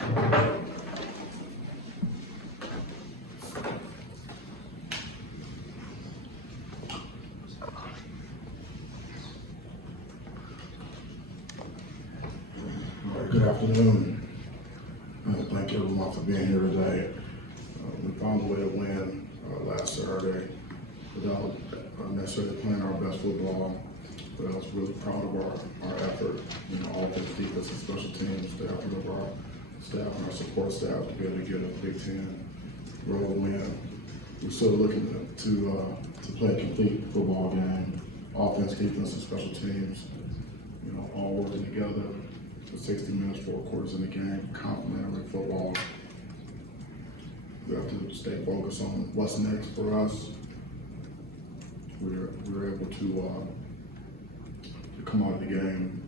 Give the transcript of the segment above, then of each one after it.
Good afternoon. Thank everyone for being here today. We found a way to win last Saturday without necessarily playing our best football, but I was really proud of our effort, offense, defense, and special teams, the effort of our staff and our support staff to be able to get a Big Ten road win. We're still looking to play a complete football game, offense, defense, and special teams, all working together. 60 minutes, 4 quarters in the game, complementary football. We have to stay focused on what's next for us. We were able to come out of the game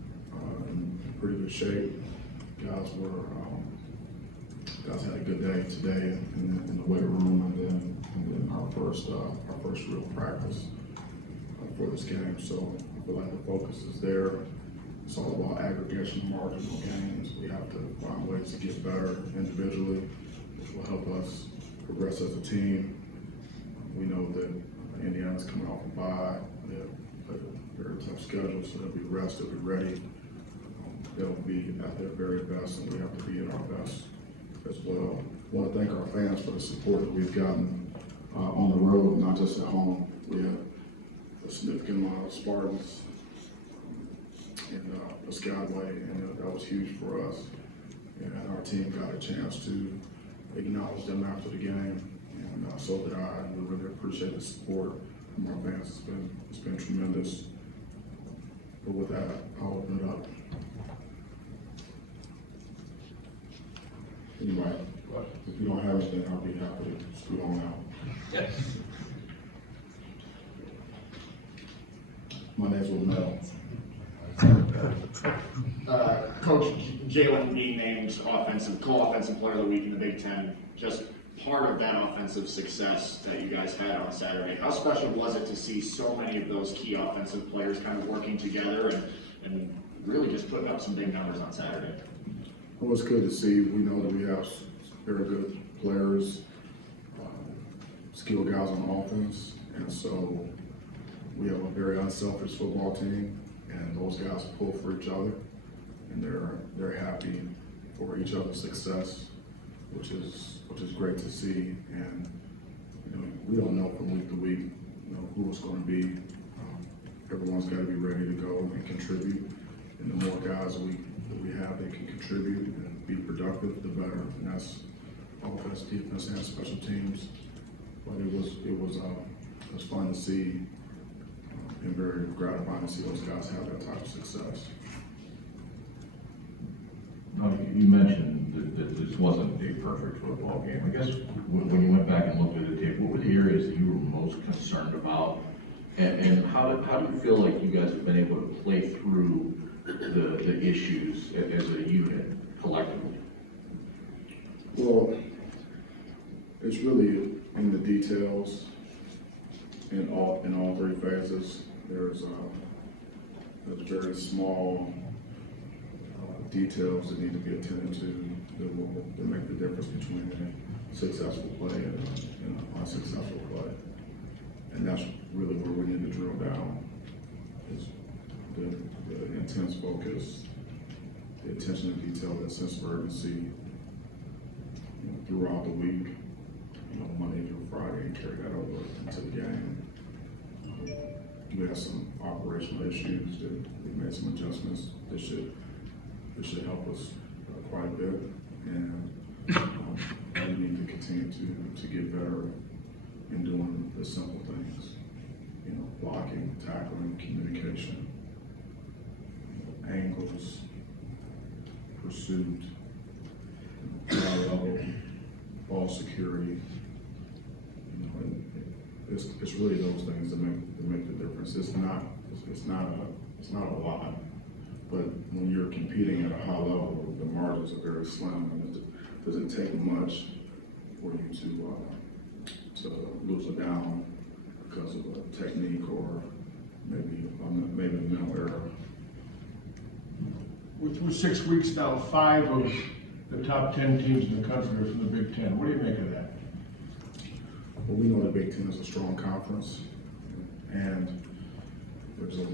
in pretty good shape. Guys had a good day today in the weight room, and then our first real practice for this game. So I feel like the focus is there. It's all about aggregation of marginal gains. We have to find ways to get better individually, which will help us progress as a team. We know that Indiana's coming off a bye. They have a very tough schedule, so they'll be rested, be ready. They'll be at their very best, and we have to be at our best as well. I want to thank our fans for the support that we've gotten on the road, not just at home. We have a significant amount of Spartans in the Skyway, and that was huge for us. And our team got a chance to acknowledge them after the game, and so did I. And we really appreciate the support from our fans. It's been tremendous. But with that, I'll open it up. Anyway, if you don't have anything, I'll be happy to scoot on out. Yes. My name's Mel. Coach Jalen being named co-offensive player of the week in the Big Ten, just part of that offensive success that you guys had on Saturday. How special was it to see so many of those key offensive players kind of working together and really just putting up some big numbers on Saturday? Well, it's good to see. We know that we have very good players, skilled guys on offense, and so we have a very unselfish football team. And those guys pull for each other, and they're happy for each other's success, which is great to see. And we don't know from week to week, who it's going to be. Everyone's got to be ready to go and contribute. And the more guys we have that can contribute and be productive, the better. And that's offense, defense, and special teams. But it was fun to see. And very gratifying to see those guys have that type of success. You mentioned that this wasn't a perfect football game. I guess when you went back and looked at the tape, what were the areas that you were most concerned about? And how do you feel like you guys have been able to play through the issues as a unit collectively? Well, it's really in the details in all 3 phases. There's very small details that need to be attended to that make the difference between a successful play and an unsuccessful play. And that's really where we need to drill down, is the intense focus, the attention to detail, that sense of urgency throughout the week, Monday through Friday, and carry that over into the game. We have some operational issues that we made some adjustments that should help us quite a bit, and we need to continue to get better in doing the simple things, blocking, tackling, communication, angles, pursuit, high level, ball security. It's really those things that make the difference. It's not a lot, but when you're competing at a high level, the margins are very slim, and it doesn't take much for you to lose it down because of a technique or maybe a mental error. We're through 6 weeks now. 5 of the top 10 teams in the country are from the Big Ten. What do you make of that? Well, we know the Big Ten is a strong conference, and there's a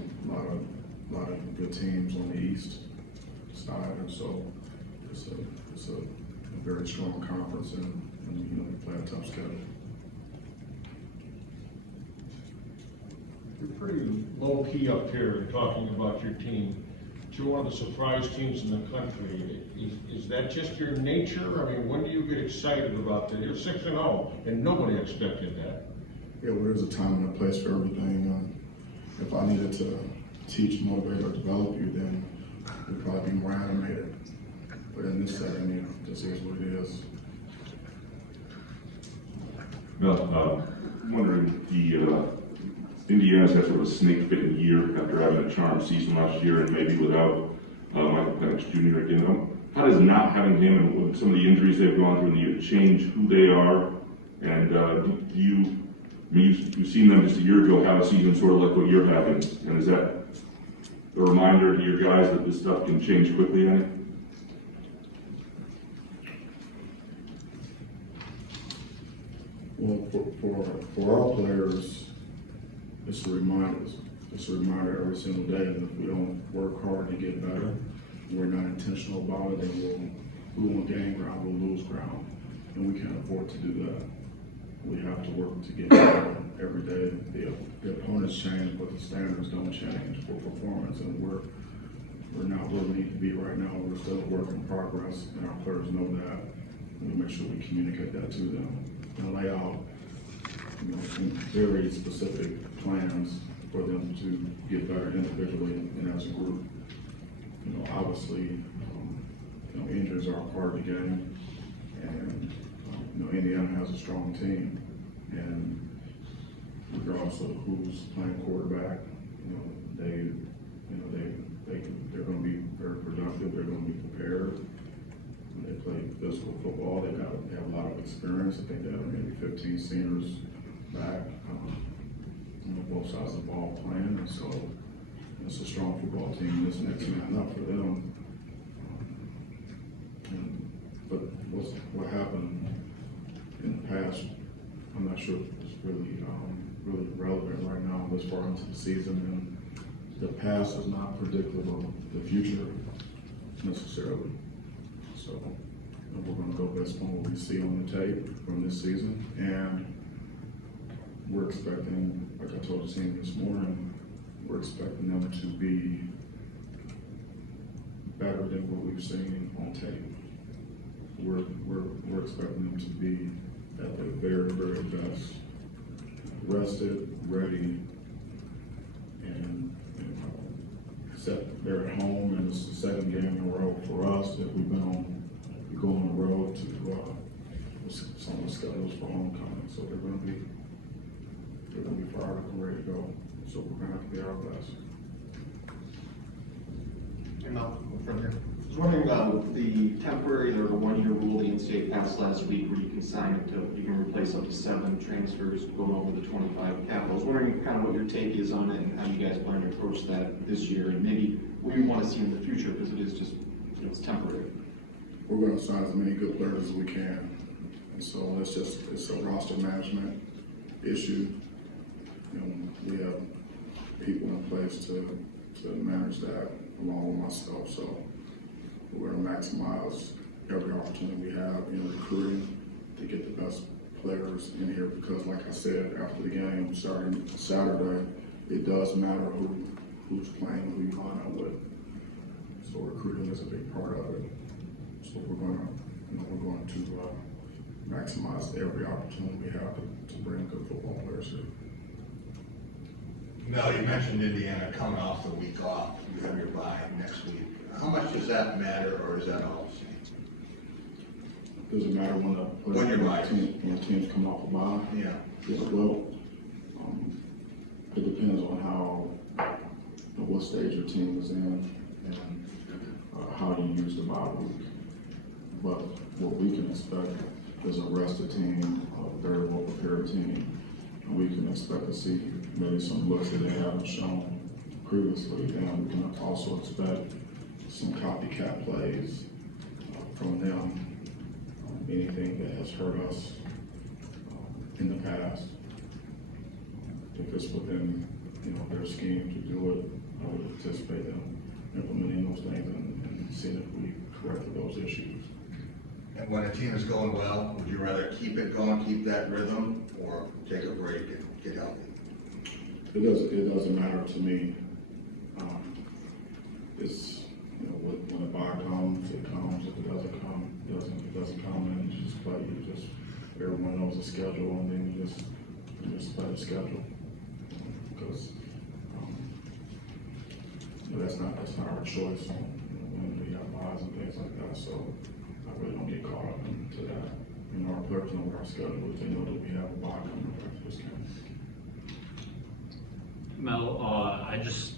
lot of good teams on the East side, and so it's a very strong conference, and you know, we play a tough schedule. You're pretty low key up here in talking about your team. But you're one of the surprise teams in the country. Is that just your nature? I mean, when do you get excited about that? You're 6-0, and nobody expected that. Yeah, well, there's a time and a place for everything. If I needed to teach, motivate, or develop you, then we'd probably be more animated. But in this setting, you know, this is what it is. Mel, wondering, Indiana's had sort of a snake-bitten year after having a charmed season last year and maybe without Michael Penix Jr. again. How does not having him and with some of the injuries they've gone through in the year change who they are? And you've seen them just a year ago have a season sort of like what you're having, and is that a reminder to your guys that this stuff can change quickly, Annie? Well, for our players, it's a reminder. It's a reminder every single day that if we don't work hard to get better, we're not intentional about it, then we won't gain ground, we'll lose ground, and we can't afford to do that. We have to work to get better every day. The opponents change, but the standards don't change for performance, and we're not where we need to be right now. We're still a work in progress, and our players know that. And we make sure we communicate that to them and lay out, you know, some very specific plans for them to get better individually and as a group. You know, obviously, you know, injuries are a part of the game, and you know, Indiana has a strong team, and regardless of who's playing quarterback, you know, they're going to be very productive. They're going to be prepared. When they play physical football, they have a lot of experience. I think they have maybe 15 seniors back on both sides of the ball playing, and so it's a strong football team. This next man up for them. But what happened in the past, I'm not sure it's really relevant right now this far into the season. And the past is not predictive of the future necessarily. So we're going to go based on what we see on the tape from this season, and we're expecting, like I told the team this morning, we're expecting them to be better than what we've seen on tape. We're expecting them to be at their very, very best, rested, ready, and set. They're at home, and it's the second game in a row for us that we go on the road to some of the schedules for homecoming. So they're going to be fired up and ready to go. So we're going to have to be our best. And Mel, from here. I was wondering, the temporary or the 1-year rule the NCAA passed last week where you can replace up to 7 transfers going over the 25 cap. I was wondering kind of what your take is on it and how you guys plan to approach that this year, and maybe what you want to see in the future, because it is just, you know, it's temporary. We're going to sign as many good players as we can. And so it's a roster management issue. You know, we have people in place to manage that along with myself. So we're going to maximize every opportunity we have in recruiting to get the best players in here, because like I said, after the game starting Saturday, it does matter who's playing, who you line up with. So recruiting is a big part of it. So we're going to maximize every opportunity we have to bring good football players here. Mel, you mentioned Indiana coming off the week off. You have your bye next week. How much does that matter, or is that all the same? Does it matter when the teams come off a bye? Yeah. Yeah, well, it depends on what stage your team is in and how you use the bye week. But what we can expect is a rested team, a very well prepared team, and we can expect to see maybe some looks that they haven't shown previously, and we can also expect some copycat plays from them anything that has hurt us in the past. If it's within, their scheme to do it, I would anticipate them implementing those things and seeing if we corrected those issues. And when a team is going well, would you rather keep it going, keep that rhythm, or take a break and get healthy? It doesn't matter to me. It's, when a bye comes, it comes. If it doesn't come, it doesn't come, and you just play. Everyone knows the schedule, and then you just play the schedule. Because that's not our choice when we have buys and things like that. So I really don't get caught up into that. Our players know what our schedule is. They know that we have a bye coming up after this game. Mel, I just,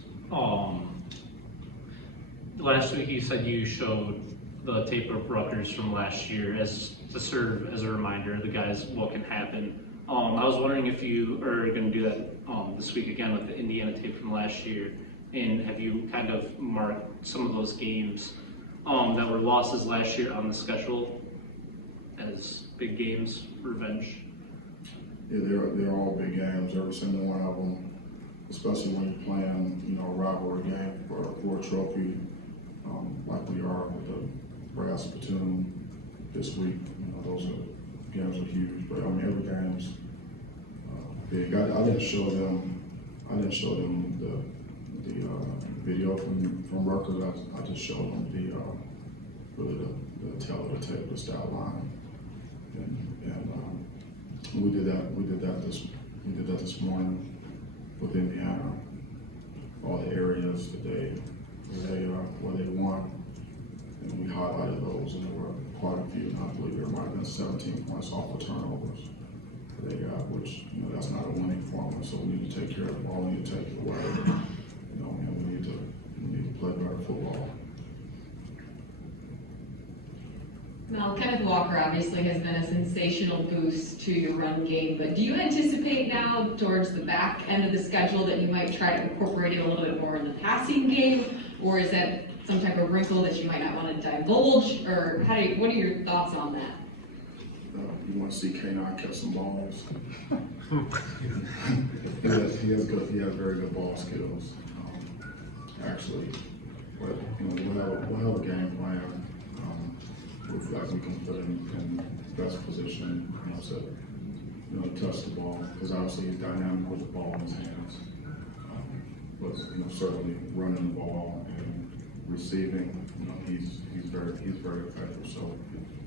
last week you said you showed the tape of Rutgers from last year as to serve as a reminder of the guys what can happen. I was wondering if you are going to do that this week again with the Indiana tape from last year, and have you kind of marked some of those games that were losses last year on the schedule as big games, revenge? Yeah, they're all big games, every single one of them, especially when you're playing, a rivalry game for a trophy, like we are with the brass platoon this week. Those games are huge, but every game's big. I didn't show them the video from Rutgers. I just showed them the tail of the tape, the stat line, and we did that this morning with Indiana. All the areas where they won, and we highlighted those, and there were quite a few. And I believe there might have been 17 points off the turnovers they got, which that's not a winning formula. So we need to take care of the ball. We need to take it away. And we need to play better football. Mel, Kenneth Walker obviously has been a sensational boost to your run game, but do you anticipate now towards the back end of the schedule that you might try to incorporate it a little bit more in the passing game, or is that some type of wrinkle that you might not want to divulge, or what are your thoughts on that? You want to see K9 catch some balls. he has very good ball skills, actually. But we'll have a game plan. We feel like we can put him in best position, to touch the ball, because obviously he's dynamic with the ball in his hands. But certainly running the ball and receiving, he's very effective. So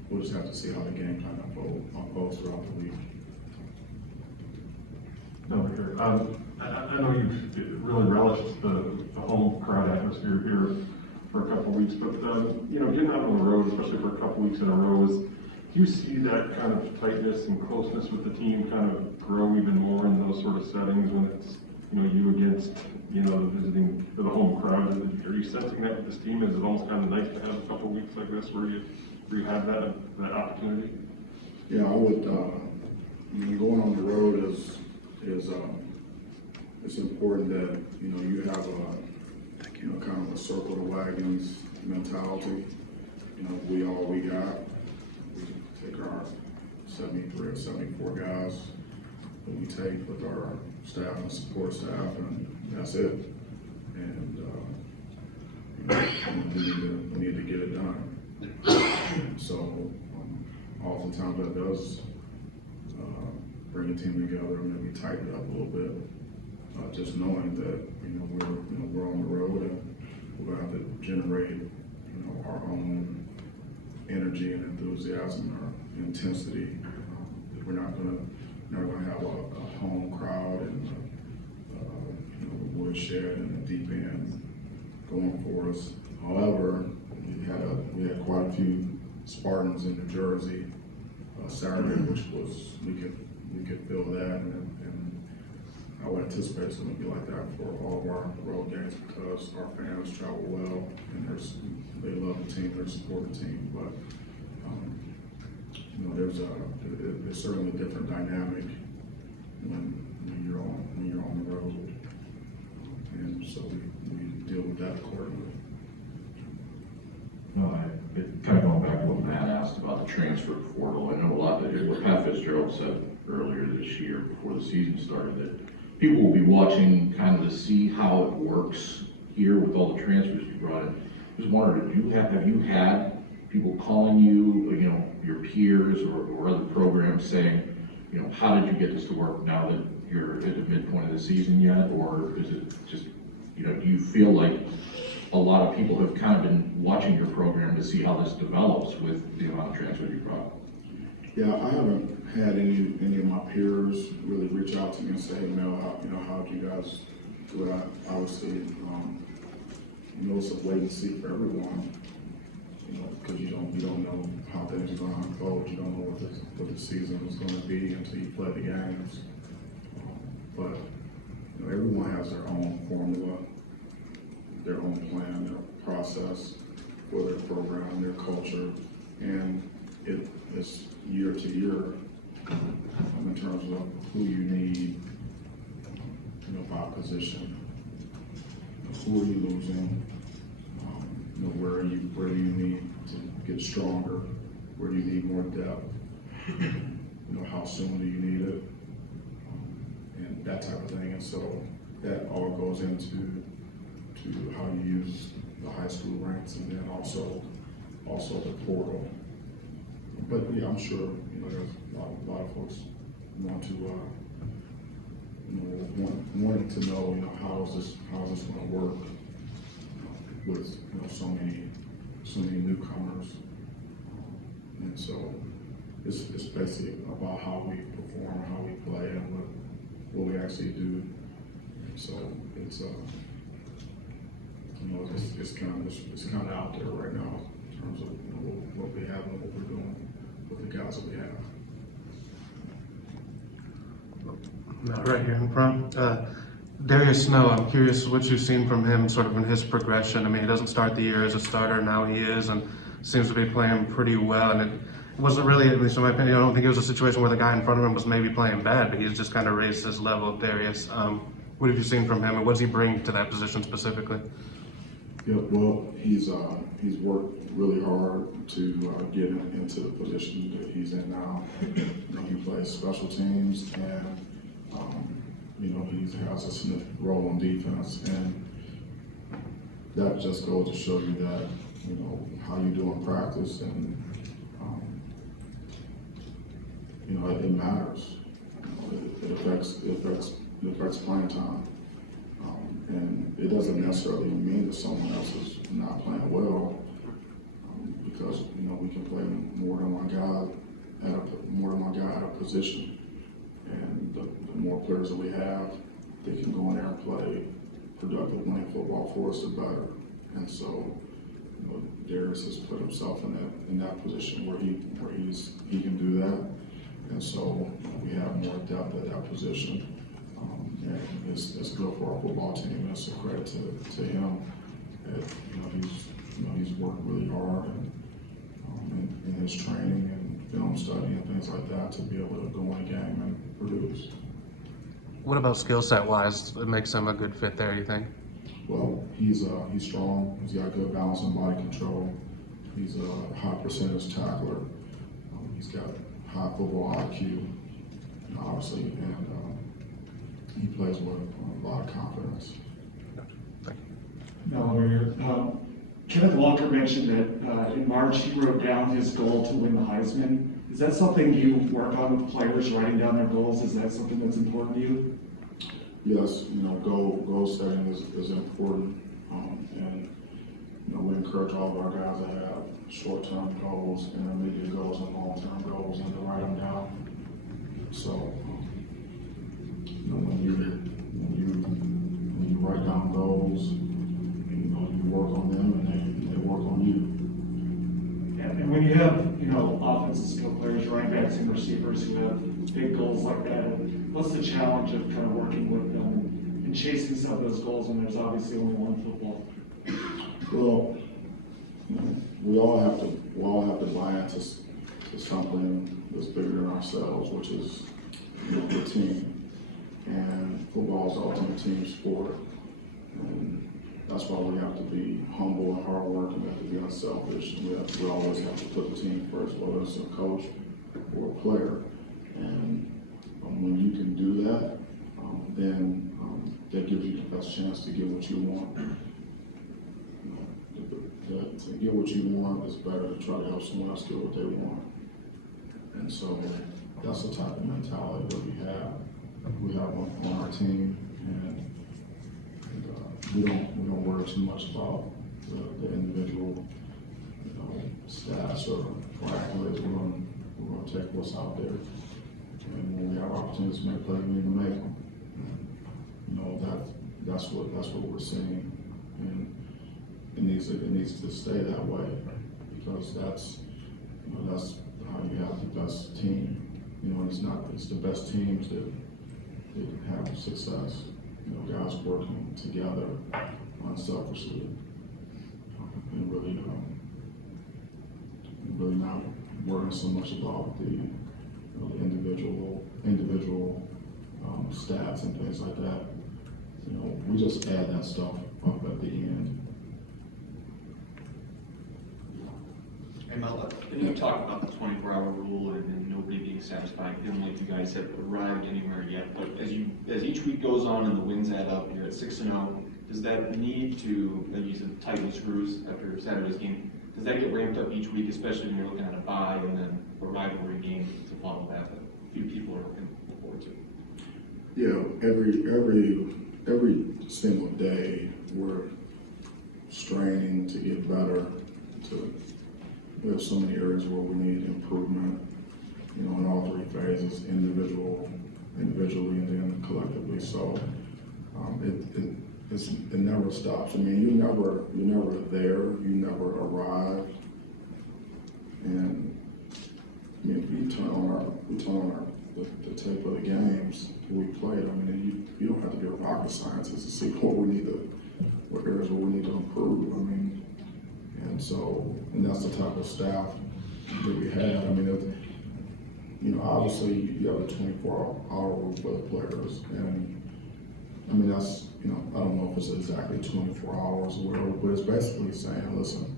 we'll just have to see how the game plan unfolds throughout the week. No, sure. I know you've really relished the home crowd atmosphere here for a couple of weeks, but getting out on the road, especially for a couple of weeks in a row, do you see that kind of tightness and closeness with the team kind of grow even more in those sort of settings when it's you against the home crowd? Are you sensing that with this team? Is it almost kind of nice to have a couple of weeks like this where you have that opportunity? Yeah, I would. Going on the road is it's important that you have kind of a circle the wagons mentality. We all we got. We take our 73 or 74 guys that we take with our staff and support staff, and that's it. And we need to get it done. So oftentimes that does bring a team together and maybe tighten it up a little bit. Just knowing that we're on the road and we're going to have to generate our own energy and enthusiasm or intensity. We're not going to have a home crowd and the woodshed and the deep end going for us. However, we had quite a few Spartans in New Jersey Saturday, which was we could feel that, and I would anticipate it's going to be like that for all of our road games because our fans travel well and they love the team, they support the team. But there's certainly a different dynamic when you're on the road, and so we deal with that accordingly. No, kind of going back to what Matt transfer portal. I know a lot of what Pat Fitzgerald said earlier this year before the season started, that people will be watching kind of to see how it works here with all the transfers you brought in. Just wondering, have you had people calling you, your peers or other programs saying, how did you get this to work now that you're at the midpoint of the season yet? Or is it just, do you feel like a lot of people have kind of been watching your program to see how this develops with the amount of transfers you brought? Yeah, I haven't had any of my peers really reach out to me and say, hey, Mel, how did you guys do it? Obviously, it's a wait and see for everyone, because you don't know how things are going to unfold. You don't know what the season is going to be until you play the games. But everyone has their own formula, their own plan, their process for their program, their culture, and it's year to year in terms of who you need, by position. Who are you losing? Where do you need to get stronger? Where do you need more depth? How soon do you need it? And that type of thing. And so that all goes into how you use the high school ranks, and then also the portal. But yeah, I'm sure there's a lot of folks want to wanting to know how is this going to work with so many newcomers, and so it's basically about how we perform, how we play, and what we actually do. So it's it's kind of out there right now in terms of what we have and what we're doing with the guys that we have. Right here in front. Darius Snow, I'm curious what you've seen from him sort of in his progression. I mean, he doesn't start the year as a starter, now he is, and seems to be playing pretty well. And it wasn't really, at least in my opinion, I don't think it was a situation where the guy in front of him was maybe playing bad, but he's just kind of raised his level. Darius, what have you seen from him, and what does he bring to that position specifically? Yeah, well, he's worked really hard to get into the position that he's in now. He plays special teams, and he has a significant role on defense, and that just goes to show you that how you do in practice, and it matters. It affects playing time. And it doesn't necessarily mean that someone else is not playing well, because we can play more than one guy at a position, and the more players that we have, they can go in there and play productive winning football for us, the better. And so, Darius has put himself in that position where he can do that, and so we have more depth at that position. And it's good for our football team, and it's a credit to him. That, he's worked really hard in his training and film study and things like that to be able to go in a game and produce. What about skill set wise that makes him a good fit there, you think? Well, he's strong. He's got good balance and body control. He's a high percentage tackler. He's got high football IQ, obviously, and he plays with a lot of confidence. No, over here. Kenneth Walker mentioned that in March he wrote down his goal to win the Heisman. Is that something you work on with players, writing down their goals? Is that something that's important to you? Yes, goal setting is important, and we encourage all of our guys to have short-term goals, intermediate goals, and long-term goals, and to write them down. So, when you write down goals, you work on them, and they work on you. And when you have, offensive skill players, running backs and receivers who have big goals like that, what's the challenge of kind of working with them and chasing some of those goals when there's obviously only one football? Well, we all have to buy into something that's bigger than ourselves, which is the team. And football is the ultimate team sport. And that's why we have to be humble and hardworking, we have to be unselfish, and we always have to put the team first, whether it's a coach or a player. And when you can do that, then that gives you the best chance to get what you want. To get what you want is better to try to help someone else get what they want. And so that's the type of mentality that we have on our team, and we don't worry too much about the individual, stats or accolades. We're gonna take what's out there, and when we have opportunities to make plays, we need to make them. That's what we're seeing, and it needs to stay that way, because that's how you have the best team. It's the best teams that have success. Guys working together unselfishly, and really not worrying so much about the individual stats and things like that. We just add that stuff up at the end. Hey Mel, you talked about the 24-hour rule and nobody being satisfied, feeling like you guys have arrived anywhere yet. But as each week goes on and the wins add up, you're at 6-0. Does that need to, like you said, tighten screws after Saturday's game? Does that get ramped up each week, especially when you're looking at a bye and then a rivalry game to follow that a few people are looking forward to? Yeah, every single day we're straining to get better. We have so many areas where we need improvement, in all three phases, individually and then collectively. So it never stops. I mean, you're never there, you never arrive. And I mean, if we turn on the tape of the games we played, I mean, you don't have to be a rocket scientist to see what areas where we need to improve. I mean, and that's the type of staff that we have. I mean, obviously you have a 24-hour rule for the players, and I mean, that's, I don't know if it's exactly 24 hours or whatever, but it's basically saying, listen,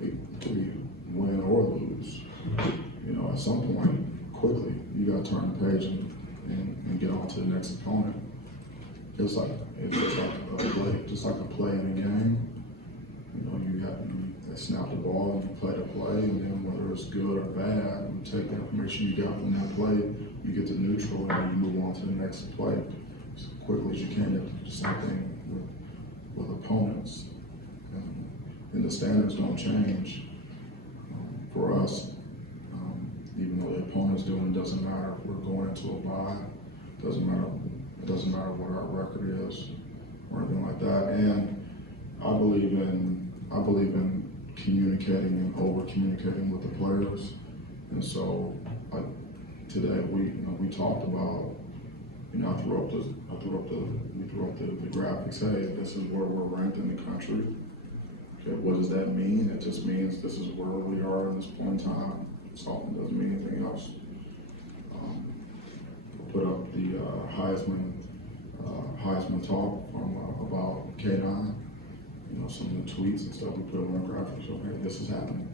we win or lose, at some point, quickly, you gotta turn the page and get on to the next opponent. It's just like a play in a game. They snap the ball and you play the play, and then whether it's good or bad, you take the information you got from that play, you get to neutral, and then you move on to the next play as quickly as you can. You have to do the same thing with opponents. And the standards don't change for us. Even though the opponent's doing it, doesn't matter if we're going into a bye, it doesn't matter what our record is or anything like that. And I believe in communicating and over communicating with the players. And so today we talked about, we threw up the graphics. Hey, this is where we're ranked in the country. Okay, what does that mean? It just means this is where we are in this point in time. It doesn't mean anything else. Put up the Heisman talk from about K9. Some of the tweets and stuff we put on our graphics. So hey, this is happening.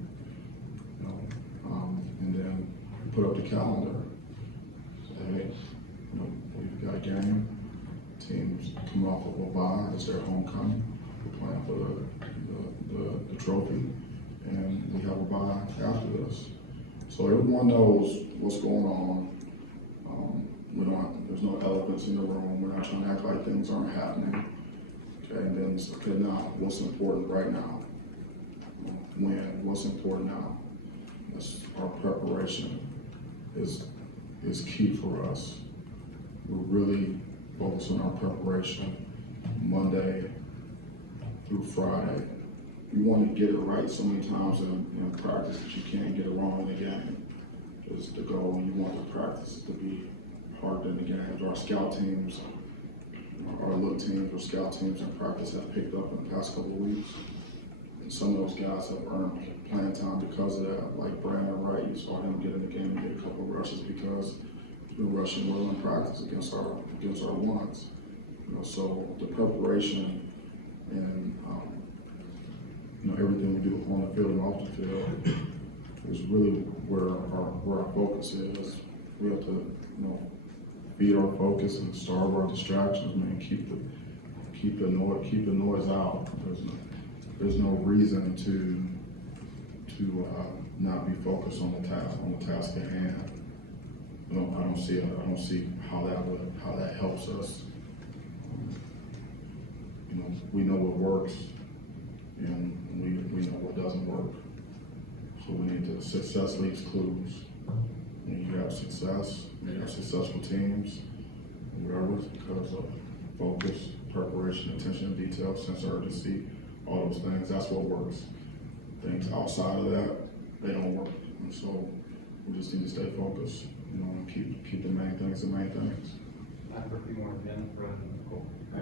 And then we put up the calendar. Say, hey, we've got a game. Teams come off of a bye. It's their homecoming. We're playing for the trophy, and we have a bye after this. So everyone knows what's going on. There's no elephants in the room. We're not trying to act like things aren't happening. Okay, and then it's okay now. What's important right now? What's important now? Our preparation is key for us. We're really focused on our preparation Monday through Friday. You want to get it right so many times in practice that you can't get it wrong in the game. Is the goal. You want the practice to be hard in the games. Our scout teams, our look teams or scout teams in practice have picked up in the past couple of weeks. And some of those guys have earned playing time because of that. Like Brandon Wright, you saw him get in the game and get a couple of rushes because we were rushing well in practice against our ones. So the preparation and, everything we do on the field and off the field is really where our focus is. We have to, feed our focus and starve our distractions, man. Keep the noise out. There's no reason to not be focused on the task at hand. I don't see how that helps us. We know what works, and we know what doesn't work. So we need to, success leaves clues. When you have success, when you have successful teams, whatever, it's because of focus, preparation, attention to detail, sense of urgency, all those things. That's what works. Things outside of that, they don't work. And so we just need to stay focused, and keep the main things the main things.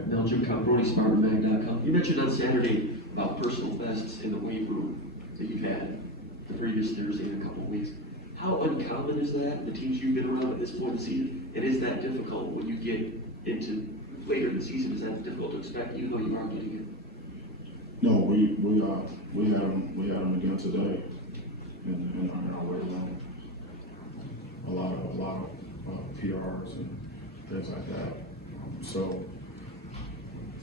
Mel Tucker, BrodySmartMag.com. You mentioned on Saturday about personal bests in the weight room that you've had the previous Thursday in a couple of weeks. How uncommon is that, the teams you've been around at this point in the season? And is that difficult when you get into later in the season? Is that difficult to expect, even though you are getting it? No, we had them again today in our weight room. A lot of PRs and things like that. So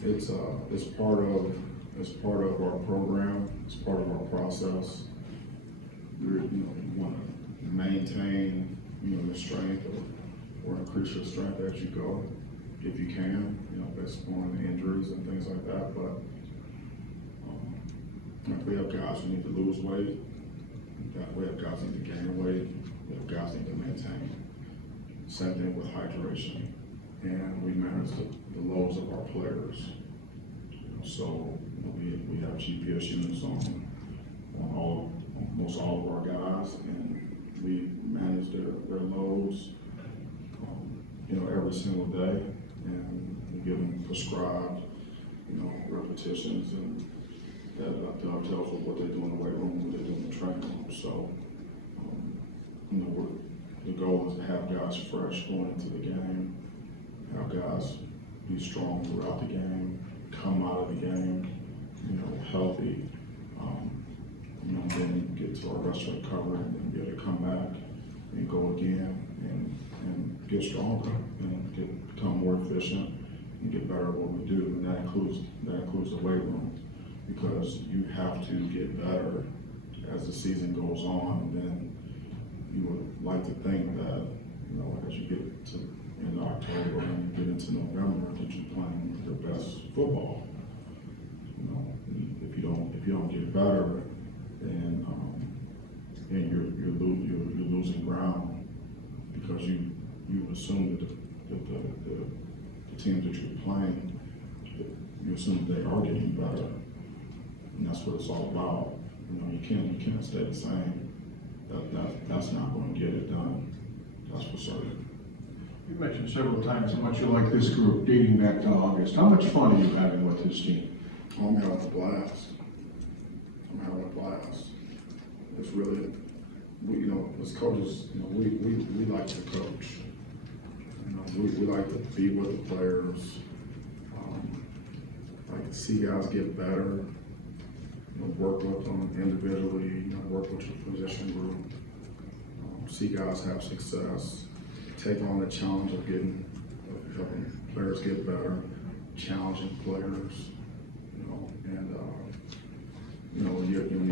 it's part of our program. It's part of our process. You want to maintain the strength or increase your strength as you go, if you can, based on injuries and things like that. But if we have guys who need to lose weight, we have guys who need to gain weight, we have guys who need to maintain. Same thing with hydration, and we manage the lows of our players. So we have GPS units on almost all of our guys, and we manage their loads, every single day, and we give them prescribed, repetitions, and that tells us what they do in the weight room, what they do in the training room. So, the goal is to have guys fresh going into the game, have guys be strong throughout the game, come out of the game, healthy, then get to our rest recovery, and then be able to come back and go again and get stronger and become more efficient and get better at what we do. And that includes the weight room, because you have to get better as the season goes on. And then you would like to think that, as you get to in October and get into November, that you're playing your best football. If you don't get better, then you're losing ground, because you assume that the teams that you're playing, you assume they are getting better, and that's what it's all about. You can't stay the same. That's not going to get it done. That's for certain. You mentioned several times how much you like this group dating back to August. How much fun are you having with this team? I'm having a blast. It's really, as coaches, we like to coach. We like to be with the players. Like to see guys get better. Work with them individually. Work with your position group. See guys have success. Take on the challenge of helping players get better, challenging players.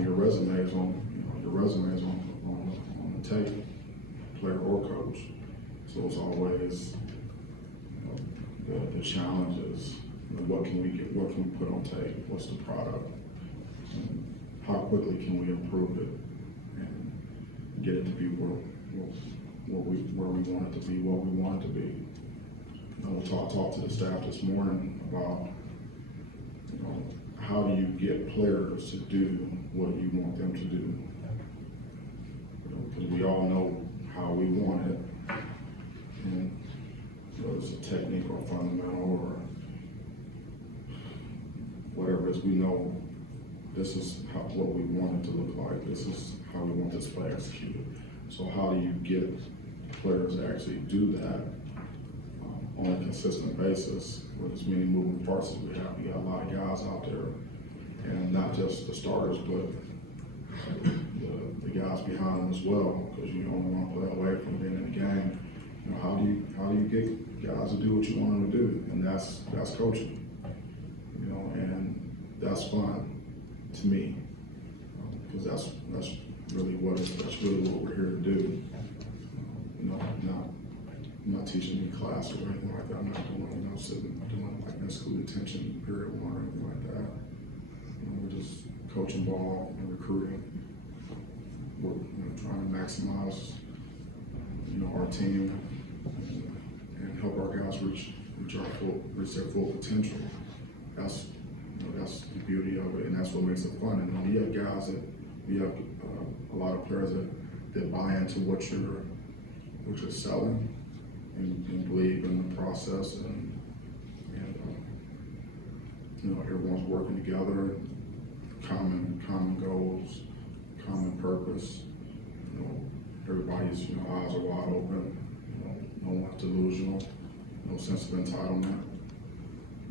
Your resume is on the tape, player or coach. So it's always the challenge is what can we put on tape? What's the product? And how quickly can we improve it and get it to be where we want it to be, what we want it to be. We'll talk to the staff this morning about how do you get players to do what you want them to do? Because we all know how we want it, and whether it's a technique or fundamental or whatever it is, we know this is what we want it to look like. This is how we want this play executed. So how do you get players to actually do that on a consistent basis with as many moving parts as we have. We got a lot of guys out there, and not just the starters, but the guys behind them as well, because you only want to play away from being in the game. You know, how do you get guys to do what you want them to do? And that's coaching. You know, and that's fun to me, because that's really what we're here to do. You know, I'm not teaching any class or anything like that. I'm not doing like in school detention period 1 or anything like that. You know, we're just coaching ball and recruiting. We're trying to maximize, our team and help our guys reach their full potential. That's the beauty of it, and that's what makes it fun. And when you have guys a lot of players that buy into what you're selling and believe in the process, and everyone's working together, common goals, common purpose. Everybody's eyes are wide open. No one's delusional. No sense of entitlement.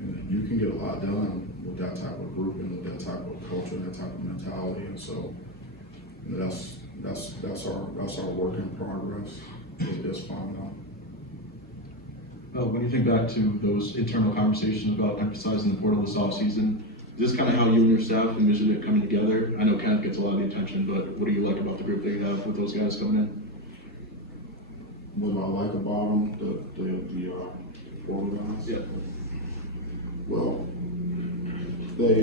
And you can get a lot done with that type of group and with that type of culture and that type of mentality. And so that's our work in progress. It's fun though. When you think back to those internal conversations about emphasizing the portal this offseason, is this kind of how you and your staff envision it coming together? I know Kenneth gets a lot of the attention, but what do you like about the group that you have with those guys coming in? What do I like about them? The portal guys? Yeah. Well, they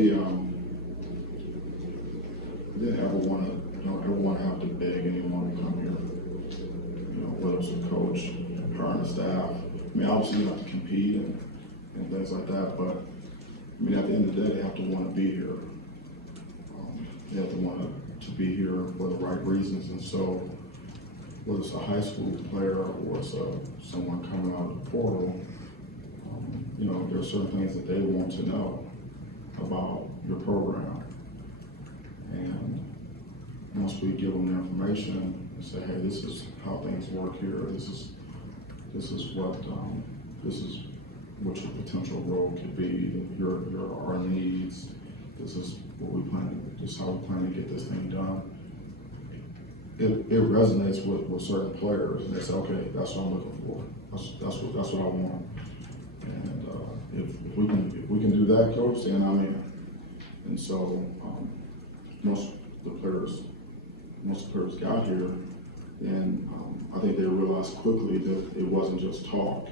didn't ever want to have to beg anyone to come here. Whether it's a coach, hiring a staff. I mean, obviously you have to compete and things like that, but I mean, at the end of the day, they have to want to be here. They have to want to be here for the right reasons. And so, whether it's a high school player or it's someone coming out of the portal, there are certain things that they want to know about your program. And once we give them the information and say, hey, this is how things work here. This is what your potential role could be. Our needs. This is how we plan to get this thing done. It resonates with certain players, and they say, okay, that's what I'm looking for. That's what I want. And if we can do that, coach, then I'm in. And so most of the players got here, and I think they realized quickly that it wasn't just talk.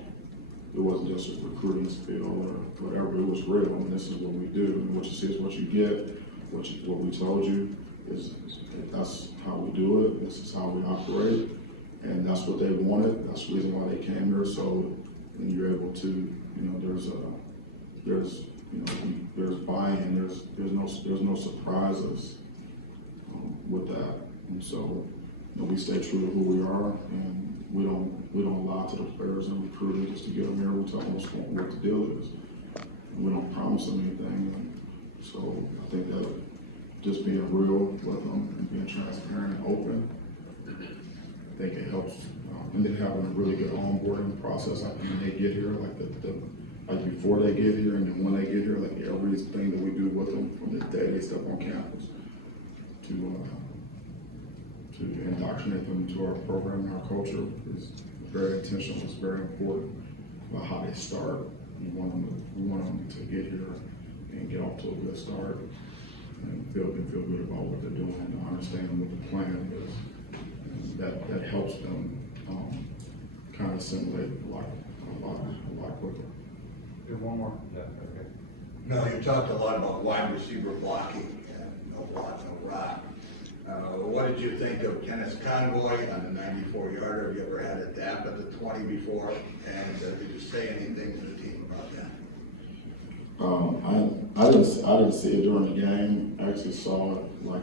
It wasn't just a recruiting spiel or whatever. It was real, and this is what we do. And what you see is what you get. What we told you is that's how we do it. This is how we operate, and that's what they wanted. That's the reason why they came here. So, and you're able to, there's buy-in. There's no surprises with that. And so, we stay true to who we are, and we don't lie to the players and recruiting just to get them here. We tell them what the deal is. And we don't promise them anything. And so I think that just being real with them and being transparent and open, I think it helps. And then having a really good onboarding process, like when they get here, like before they get here, and then when they get here, like everything that we do with them from the day they step on campus to indoctrinate them into our program and our culture is very intentional. It's very important about how they start. We want them to get here and get off to a good start and feel good about what they're doing and understand what the plan is. And that helps them kind of assimilate a lot quicker. Do one more. Yeah, okay. No, you talked a lot about wide receiver blocking and no block, no rock. What did you think of Kenneth Convoy on the 94-yarder? Have you ever had a dap at the 20 before? And did you say anything to the team about that? I didn't see it during the game. I actually saw it I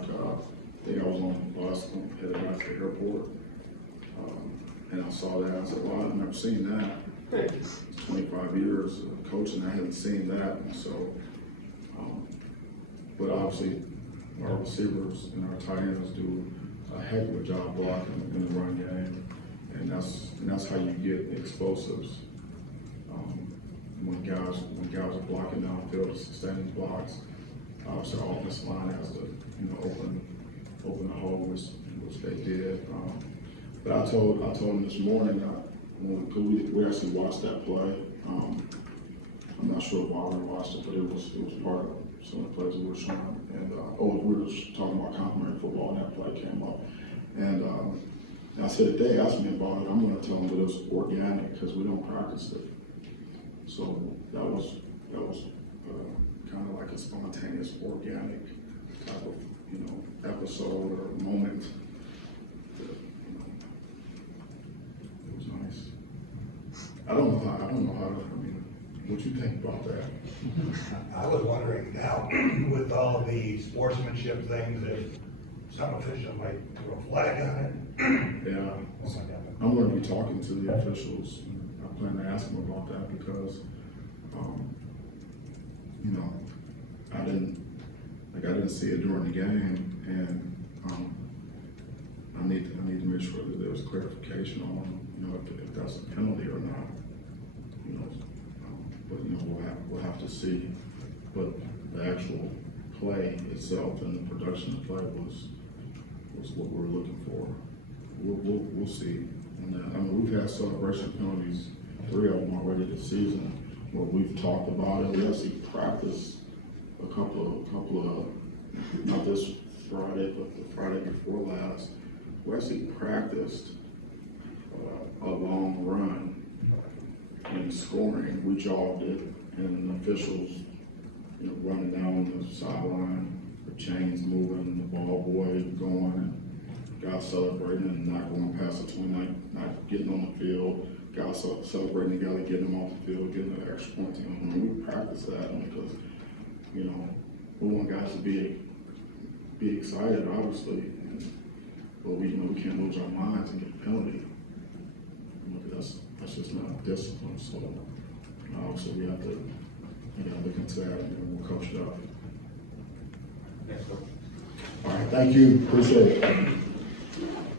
think I was on the bus headed back to the airport. And I saw that. I said, well, I've never seen that. It's 25 years of coaching. I hadn't seen that. And so, but obviously, our receivers and our tight ends do a heck of a job blocking in the run game. And that's how you get the explosives When guys are blocking downfield, sustaining blocks, obviously our offensive line has to, open the hole, which they did. But I told them this morning, we actually watched that play. I'm not sure if Auburn watched it, but it was part of some of the plays we were showing. And we were talking about complimentary football, and that play came up. And I said, if they ask me about it, I'm going to tell them that it's organic because we don't practice it. So that was kind of like a spontaneous, organic type of episode or moment. That, it was nice. I don't know how to. I mean, what you think about that? I was wondering now, with all of the sportsmanship things, if some official might throw a flag on it. Yeah, I'm going to be talking to the officials. I plan to ask them about that because, I didn't see it during the game, and I need to make sure that there's clarification on, if that's a penalty or not. But we'll have to see. But the actual play itself and the production of play was what we're looking for. We'll see. And we've had celebration penalties, 3 of them already this season, where we've talked about it. We actually practiced a couple of, not this Friday, but the Friday before last. We actually practiced a long run in scoring. We jogged it, and the officials, running down the sideline, the chains moving, the ball boy going, and guys celebrating and not going past the 20, not getting on the field, guys celebrating together, getting them off the field, getting the extra point team. We practice that because, we want guys to be excited, obviously, but we can't lose our minds and get a penalty. That's just not discipline. So obviously we have to look into that and we'll coach it up. All right, thank you. Appreciate it.